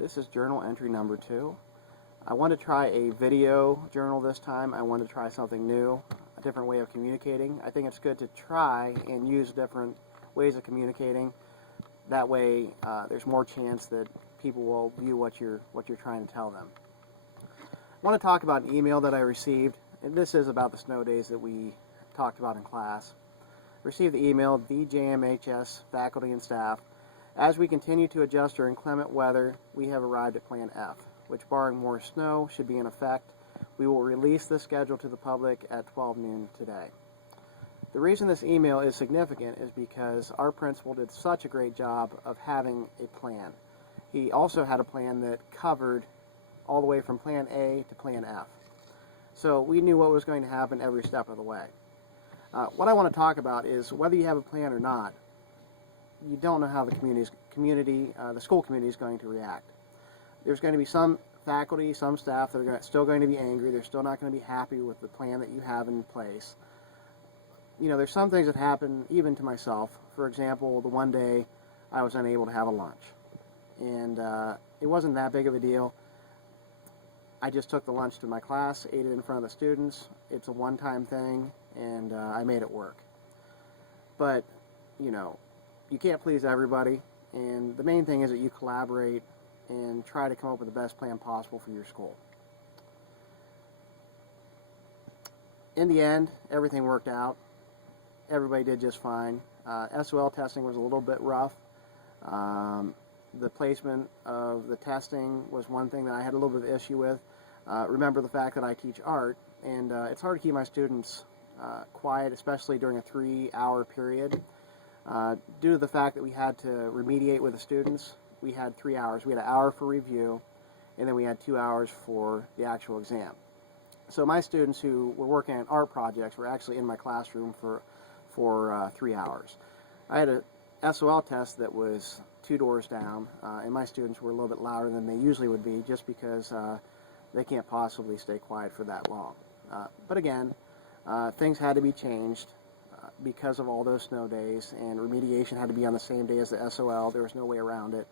This is journal entry number 2. I want to try a video journal this time. I want to try something new, a different way of communicating. I think it's good to try and use different ways of communicating. That way there's more chance that people will view what you're trying to tell them. I want to talk about an email that I received, and this is about the snow days that we talked about in class. Received the email, DJMHS faculty and staff. As we continue to adjust during inclement weather, we have arrived at Plan F, which, barring more snow, should be in effect. We will release this schedule to the public at 12 noon today. The reason this email is significant is because our principal did such a great job of having a plan. He also had a plan that covered all the way from Plan A to Plan F. So we knew what was going to happen every step of the way. What I want to talk about is whether you have a plan or not, you don't know how the the school community is going to react. There's going to be some faculty, some staff that are still going to be angry. They're still not going to be happy with the plan that you have in place. You know, there's some things that happen even to myself. For example, the one day I was unable to have a lunch. And it wasn't that big of a deal. I just took the lunch to my class, ate it in front of the students. It's a one-time thing, and I made it work. But, you know, you can't please everybody, and the main thing is that you collaborate and try to come up with the best plan possible for your school. In the end, everything worked out. Everybody did just fine. SOL testing was a little bit rough. The placement of the testing was one thing that I had a little bit of issue with. Remember the fact that I teach art, and it's hard to keep my students quiet, especially during a 3-hour period. Due to the fact that we had to remediate with the students, we had 3 hours. We had an hour for review, and then we had 2 hours for the actual exam. So my students who were working on art projects were actually in my classroom for 3 hours. I had a SOL test that was 2 doors down, and my students were a little bit louder than they usually would be just because they can't possibly stay quiet for that long. But again, things had to be changed because of all those snow days, and remediation had to be on the same day as the SOL. There was no way around it,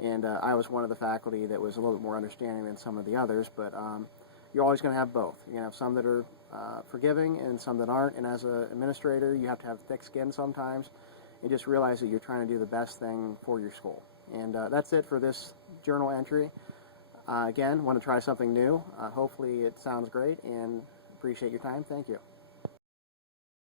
and I was one of the faculty that was a little bit more understanding than some of the others, but you're always going to have both. You're going to have some that are forgiving and some that aren't, and as an administrator you have to have thick skin sometimes and just realize that you're trying to do the best thing for your school. And that's it for this journal entry. Again, want to try something new. Hopefully it sounds great, and appreciate your time. Thank you.